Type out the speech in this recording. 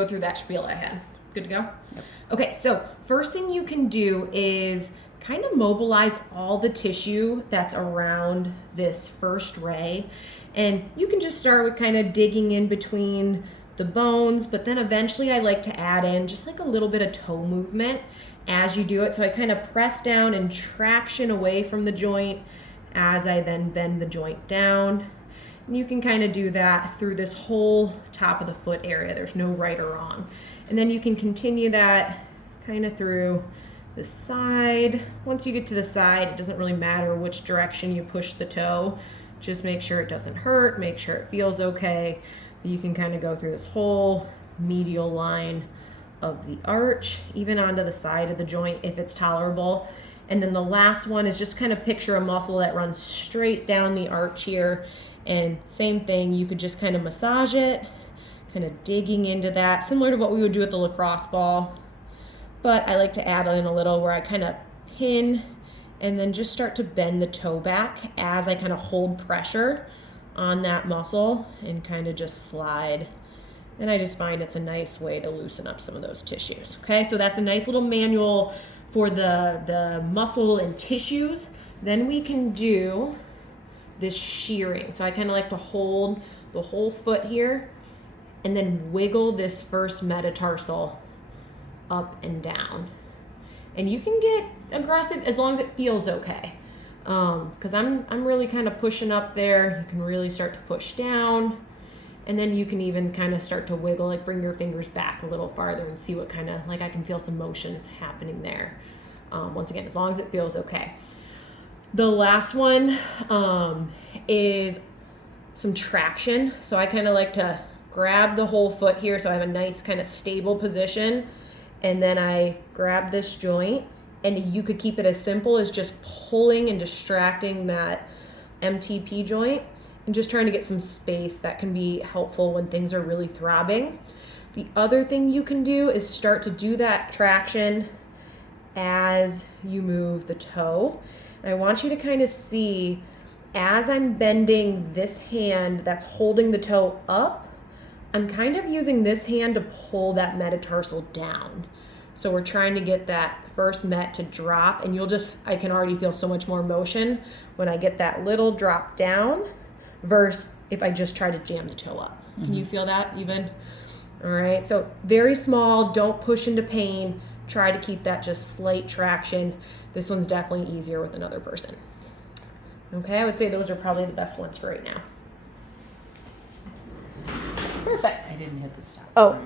go through that spiel I had. Good to go? Yep. Okay, so first thing you can do is kind of mobilize all the tissue that's around this first ray. And you can just start with kind of digging in between the bones, but then eventually I like to add in just like a little bit of toe movement as you do it. So I kind of press down and traction away from the joint as I then bend the joint down. And you can kind of do that through this whole top of the foot area. There's no right or wrong. And then you can continue that kind of through the side. Once you get to the side, it doesn't really matter which direction you push the toe. Just make sure it doesn't hurt, make sure it feels okay. But you can kind of go through this whole medial line of the arch, even onto the side of the joint if it's tolerable. And then the last one is just kind of picture a muscle that runs straight down the arch here. And same thing, you could just kind of massage it, kind of digging into that, similar to what we would do with the lacrosse ball. But I like to add in a little where I kind of pin and then just start to bend the toe back as I kind of hold pressure on that muscle and kind of just slide. And I just find it's a nice way to loosen up some of those tissues. Okay, so that's a nice little manual for the muscle and tissues. Then we can do this shearing. So I kind of like to hold the whole foot here and then wiggle this first metatarsal up and down. And you can get aggressive as long as it feels okay. Because I'm really kind of pushing up there. You can really start to push down. And then you can even kind of start to wiggle, like bring your fingers back a little farther and see what kind of, like I can feel some motion happening there. Once again, as long as it feels okay. The last one is some traction. So I kind of like to grab the whole foot here so I have a nice kind of stable position. And then I grab this joint, and you could keep it as simple as just pulling and distracting that MTP joint and just trying to get some space. That can be helpful when things are really throbbing. The other thing you can do is start to do that traction as you move the toe. And I want you to kind of see as I'm bending this hand that's holding the toe up, I'm kind of using this hand to pull that metatarsal down. So we're trying to get that first met to drop, and I can already feel so much more motion when I get that little drop down versus if I just try to jam the toe up. Mm-hmm. Can you feel that even? All right, so very small, don't push into pain. Try to keep that just slight traction. This one's definitely easier with another person. Okay, I would say those are probably the best ones for right now. Perfect. I didn't hit the stop. Oh, Sorry.